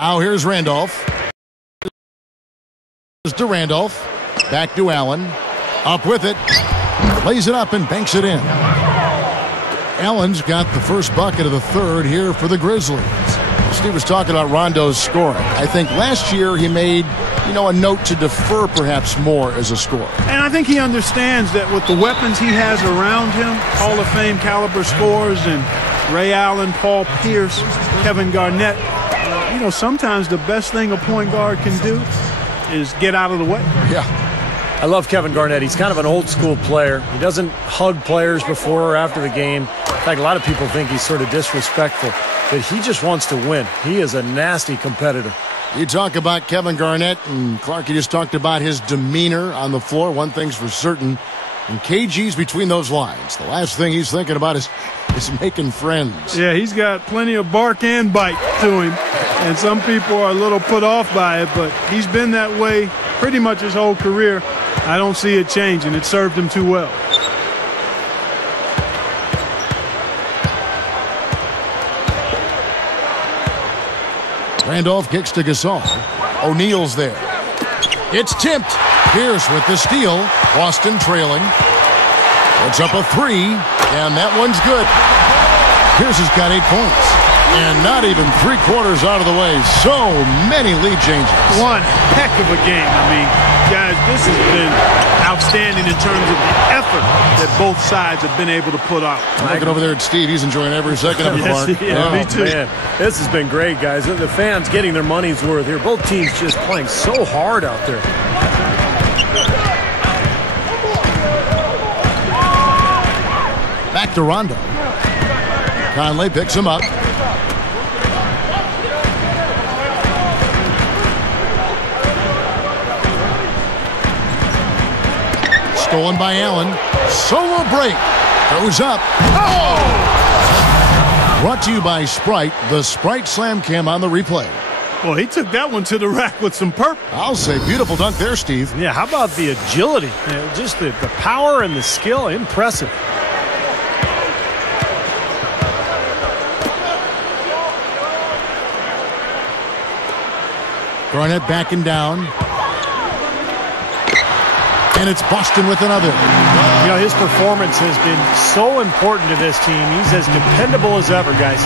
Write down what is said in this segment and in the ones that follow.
Now here's Randolph. To Randolph. Back to Allen. Up with it. Lays it up and banks it in. Allen's got the first bucket of the third here for the Grizzlies. Steve was talking about Rondo's scoring. I think last year he made, a note to defer perhaps more as a scorer. And I think he understands that with the weapons he has around him, Hall of Fame caliber scorers and Ray Allen, Paul Pierce, Kevin Garnett, sometimes the best thing a point guard can do is get out of the way. Yeah. I love Kevin Garnett. He's kind of an old-school player. He doesn't hug players before or after the game. In fact, a lot of people think he's sort of disrespectful, but he just wants to win. He is a nasty competitor. You talk about Kevin Garnett, and Clark, you just talked about his demeanor on the floor. One thing's for certain, and KG's between those lines. The last thing he's thinking about is making friends. Yeah, he's got plenty of bark and bite to him, and some people are a little put off by it, but he's been that way pretty much his whole career. I don't see it changing. It served him too well. Randolph kicks to Gasol. O'Neal's there. It's tipped. Pierce with the steal. Boston trailing. It's up a three, and that one's good. Pierce has got 8 points. And not even 3/4 out of the way. So many lead changes. One heck of a game. I mean, guys, this has been outstanding in terms of the effort that both sides have been able to put out. Looking over there at Steve. He's enjoying every second of it, Mark. Me too. Man, this has been great, guys. The fans getting their money's worth here. Both teams just playing so hard out there. Back to Rondo. Conley picks him up. Stolen by Allen. Solo break. Goes up. Oh! Brought to you by Sprite. The Sprite Slam Cam on the replay. Well, he took that one to the rack with some purpose. I'll say beautiful dunk there, Steve. Yeah, how about the agility? Just the power and the skill. Impressive. Garnett backing down. And it's Boston with another. His performance has been so important to this team. He's as dependable as ever, guys.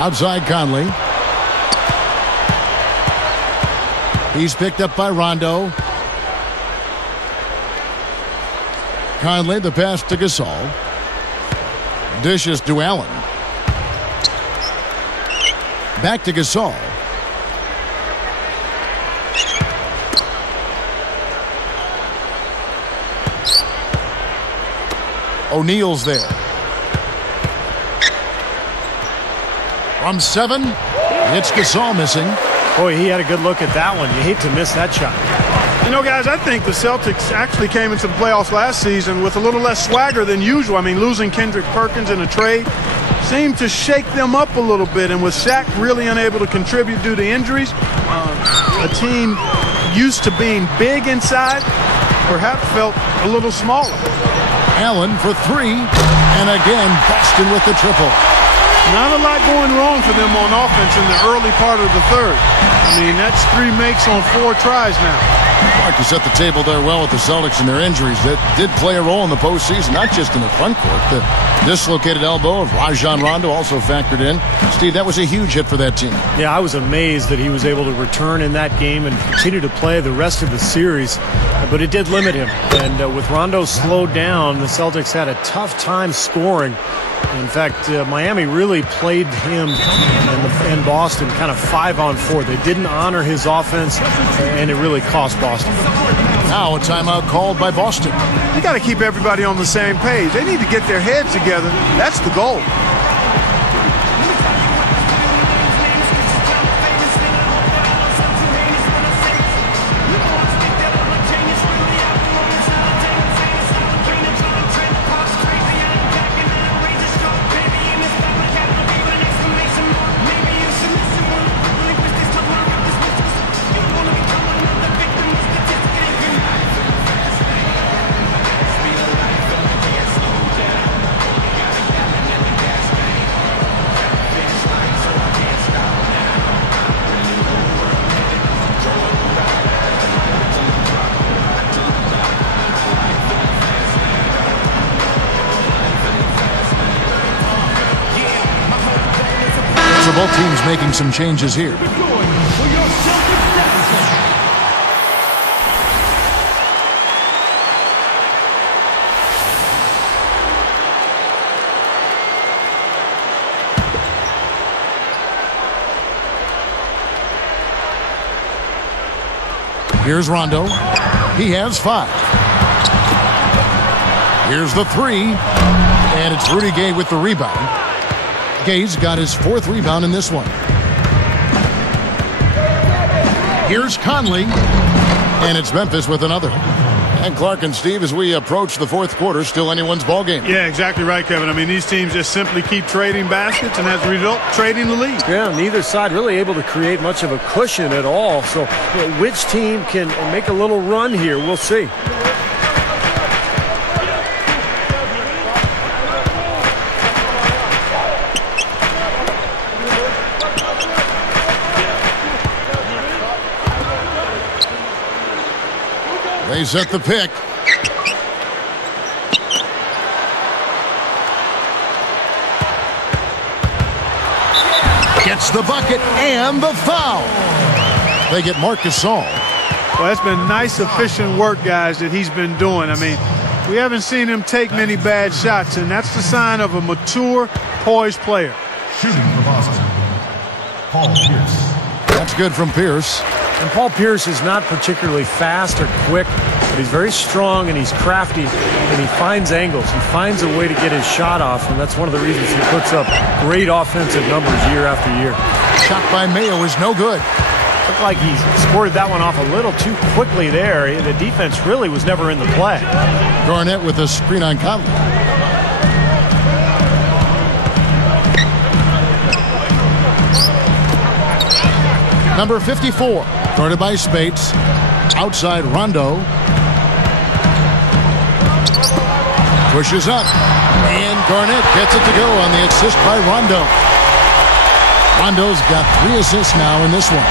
Outside Conley. He's picked up by Rondo. Conley, the pass to Gasol. Dishes to Allen. Back to Gasol. O'Neal's there. From 7, it's Gasol missing. Boy, he had a good look at that one. You hate to miss that shot. Guys, I think the Celtics actually came into the playoffs last season with a little less swagger than usual. I mean, losing Kendrick Perkins in a trade seemed to shake them up a little bit. And with Shaq really unable to contribute due to injuries, a team used to being big inside perhaps felt a little smaller. Allen for 3. And again, Boston with the triple. Not a lot going wrong for them on offense in the early part of the third. I mean, that's 3 makes on 4 tries now. Mark, you set the table there well with the Celtics and their injuries. That did play a role in the postseason, not just in the front court. The dislocated elbow of Rajon Rondo also factored in. Steve, that was a huge hit for that team. Yeah, I was amazed that he was able to return in that game and continue to play the rest of the series. But it did limit him. And with Rondo slowed down, the Celtics had a tough time scoring. In fact, Miami really played him and Boston kind of 5-on-4. They didn't honor his offense, and it really cost Boston. Now a timeout called by Boston. You got to keep everybody on the same page. They need to get their heads together. That's the goal. So both teams making some changes here. Here's Rondo. He has 5. Here's the 3. And it's Rudy Gay with the rebound. Gay's got his 4th rebound in this one. Here's Conley. And it's Memphis with another. And Clark and Steve, as we approach the 4th quarter, still anyone's ball game. Yeah, exactly right, Kevin. I mean, these teams just simply keep trading baskets, and as a result, trading the lead. Yeah, neither side really able to create much of a cushion at all. So which team can make a little run here? We'll see. They set the pick. Gets the bucket and the foul. They get Marcus Gasol. Well, that's been nice, efficient work, guys, that he's been doing. I mean, we haven't seen him take many bad shots, and that's the sign of a mature, poised player. Shooting for Boston, Paul Pierce. That's good from Pierce. And Paul Pierce is not particularly fast or quick, but he's very strong and he's crafty, and he finds angles. He finds a way to get his shot off, and that's one of the reasons he puts up great offensive numbers year after year. Shot by Mayo is no good. Looked like he squirted that one off a little too quickly there. The defense really was never in the play. Garnett with a screen on Conley. Number 54, guarded by Spates. Outside Rondo. Pushes up. And Garnett gets it to go on the assist by Rondo. Rondo's got 3 assists now in this one.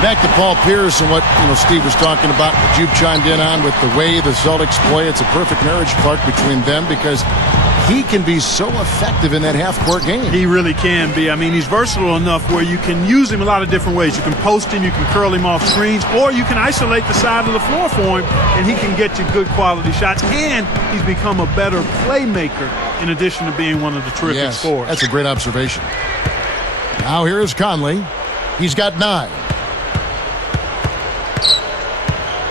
Back to Paul Pierce and what Steve was talking about, what you've chimed in on with the way the Celtics play. It's a perfect marriage, Clark, between them because he can be so effective in that half-court game. He really can be. I mean, he's versatile enough where you can use him a lot of different ways. You can post him, you can curl him off screens, or you can isolate the side of the floor for him, and he can get you good quality shots. And he's become a better playmaker in addition to being one of the terrific scorers. That's a great observation. Now here is Conley. He's got 9.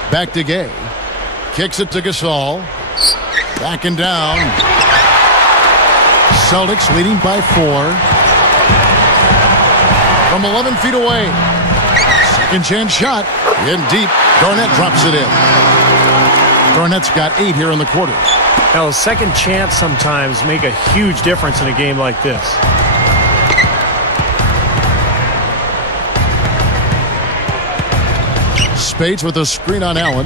Back to Gay. Kicks it to Gasol. Backing down. Celtics leading by 4. From 11 feet away. Second chance shot. In deep. Garnett drops it in. Garnett's got 8 here in the quarter. Now, a second chance sometimes make a huge difference in a game like this. Spates with a screen on Allen.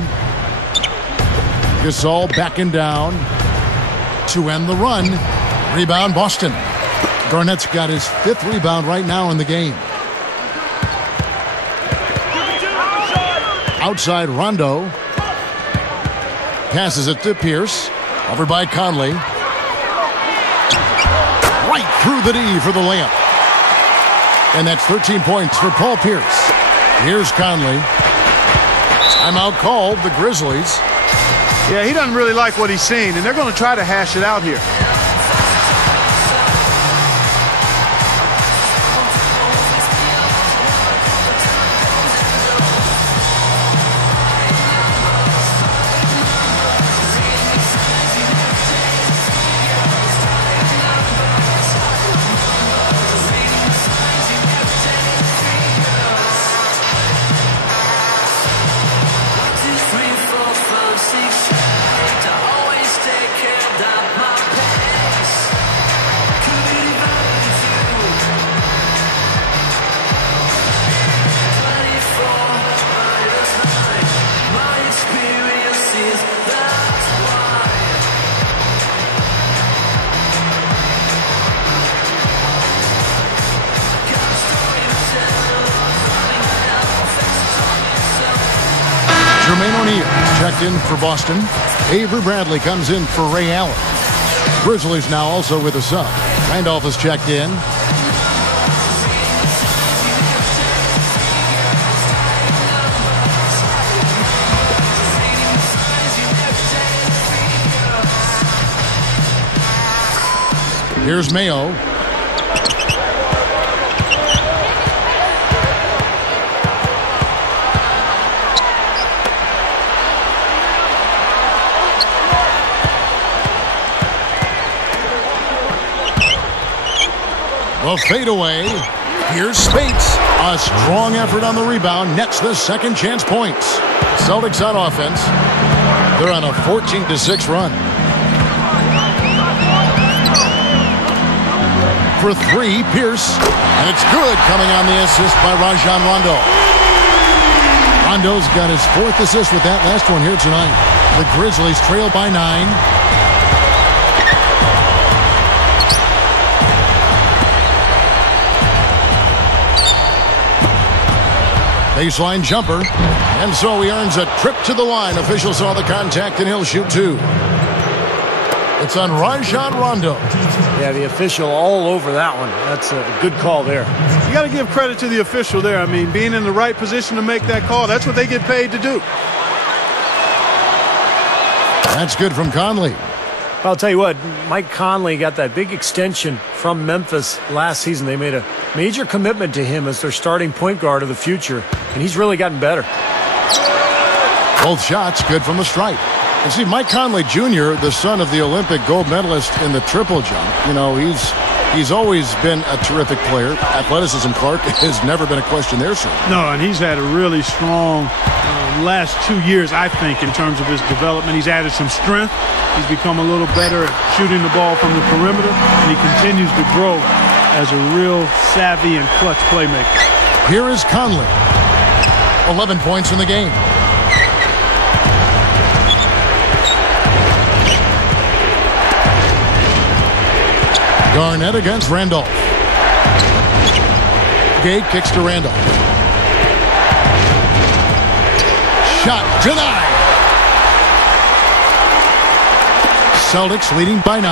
Gasol backing down to end the run. Rebound Boston. Garnett's got his 5th rebound right now in the game. Outside Rondo. Passes it to Pierce. Over by Conley. Right through the D for the layup. And that's 13 points for Paul Pierce. Here's Conley. Timeout called, the Grizzlies. Yeah, he doesn't really like what he's seeing, and they're going to try to hash it out here. Checked in for Boston. Avery Bradley comes in for Ray Allen. Grizzlies now also with a sub. Randolph is checked in. Here's Mayo. The fadeaway. Here's Spates. A strong effort on the rebound. Nets the second chance points. Celtics on offense. They're on a 14-6 run. For three, Pierce. And it's good, coming on the assist by Rajon Rondo. Rondo's got his fourth assist with that last one here tonight. The Grizzlies trail by 9. Baseline jumper. And so he earns a trip to the line. Officials saw the contact, and he'll shoot two. It's on Rajon Rondo. Yeah, the official all over that one. That's a good call there. You got to give credit to the official there. I mean, being in the right position to make that call, that's what they get paid to do. That's good from Conley. I'll tell you what, Mike Conley got that big extension from Memphis last season. They made a major commitment to him as their starting point guard of the future, and he's really gotten better. Both shots good from the stripe. And see, Mike Conley Jr., the son of the Olympic gold medalist in the triple jump, you know, he's always been a terrific player. Athleticism, Clark, has never been a question there, sir. No, and he's had a really strong last 2 years, I think, in terms of his development. He's added some strength. He's become a little better at shooting the ball from the perimeter, and he continues to grow as a real savvy and clutch playmaker. Here is Conley. 11 points in the game. Garnett against Randolph. Gay kicks to Randolph. Shot denied. Celtics leading by 9.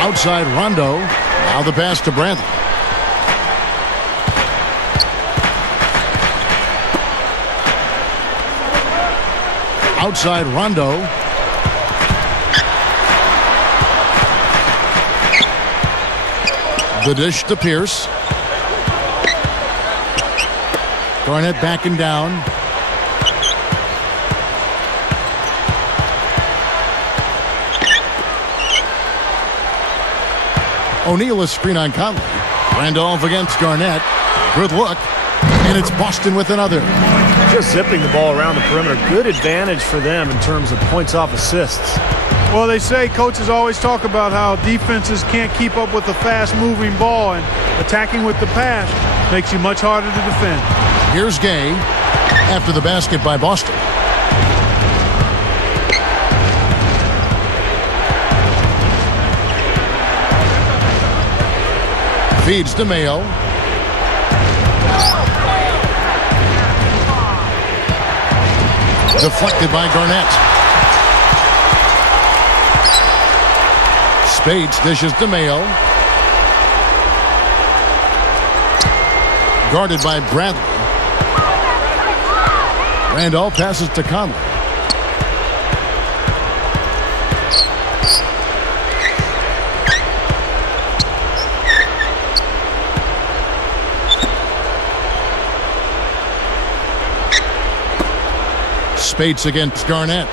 Outside Rondo. Now the pass to Bradley. Outside Rondo. The dish to Pierce. Garnett backing down. O'Neal a screen on Conley. Randolph against Garnett. Good look. And it's Boston with another. Just zipping the ball around the perimeter. Good advantage for them in terms of points off assists. Well, they say coaches always talk about how defenses can't keep up with the fast-moving ball, and attacking with the pass makes you much harder to defend. Here's Gay after the basket by Boston. Feeds to Mayo. Deflected by Garnett. Spades dishes to Mayo. Guarded by Bradley. Randolph passes to Conley. Spates against Garnett.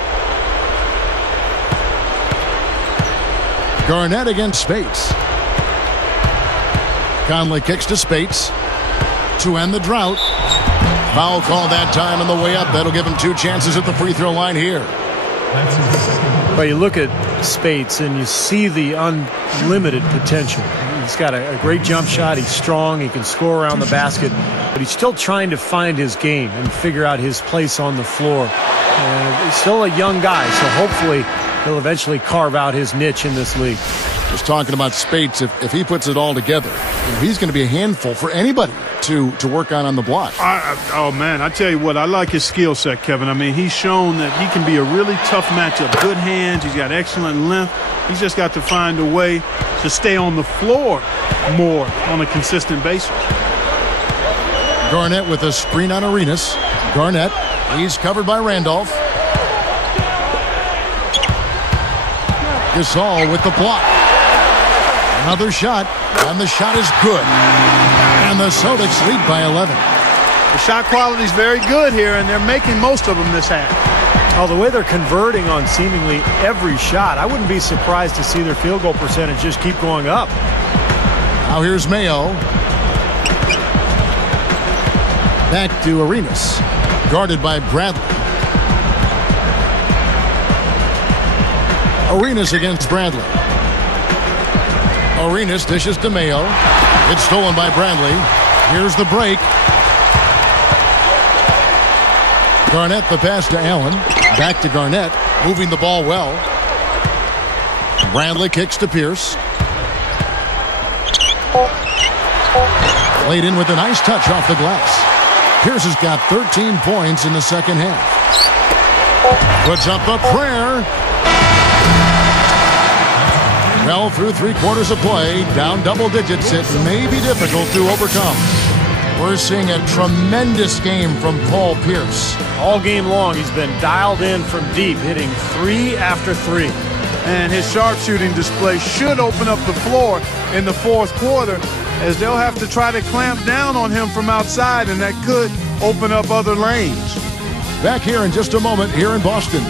Garnett against Spates. Conley kicks to Spates to end the drought. Foul call that time on the way up. That'll give him 2 chances at the free throw line here. But you look at Spates and you see the unlimited potential. He's got a great jump shot. He's strong. He can score around the basket. But he's still trying to find his game and figure out his place on the floor. And he's still a young guy, so hopefully he'll eventually carve out his niche in this league. Just talking about Spates, if he puts it all together, he's going to be a handful for anybody to work on the block. Oh, man, I tell you what, I like his skill set, Kevin. I mean, he's shown that he can be a really tough matchup. Good hands. He's got excellent length. He's just got to find a way to stay on the floor more on a consistent basis. Garnett with a screen on Arenas. Garnett, he's covered by Randolph. Gasol with the block. Another shot, and the shot is good. And the Celtics lead by 11. The shot quality is very good here, and they're making most of them this half. Oh, the way they're converting on seemingly every shot, I wouldn't be surprised to see their field goal percentage just keep going up. Now here's Mayo. Back to Arenas. Guarded by Bradley. Arenas against Bradley. Arenas dishes to Mayo. It's stolen by Bradley. Here's the break. Garnett the pass to Allen. Back to Garnett. Moving the ball well. Bradley kicks to Pierce. Laid in with a nice touch off the glass. Pierce has got 13 points in the second half. Puts up a prayer. Well, through 3/4 of play, down double digits, it may be difficult to overcome. We're seeing a tremendous game from Paul Pierce. All game long, he's been dialed in from deep, hitting 3 after 3. And his sharpshooting display should open up the floor in the fourth quarter, as they'll have to try to clamp down on him from outside, and that could open up other lanes. Back here in just a moment here in Boston.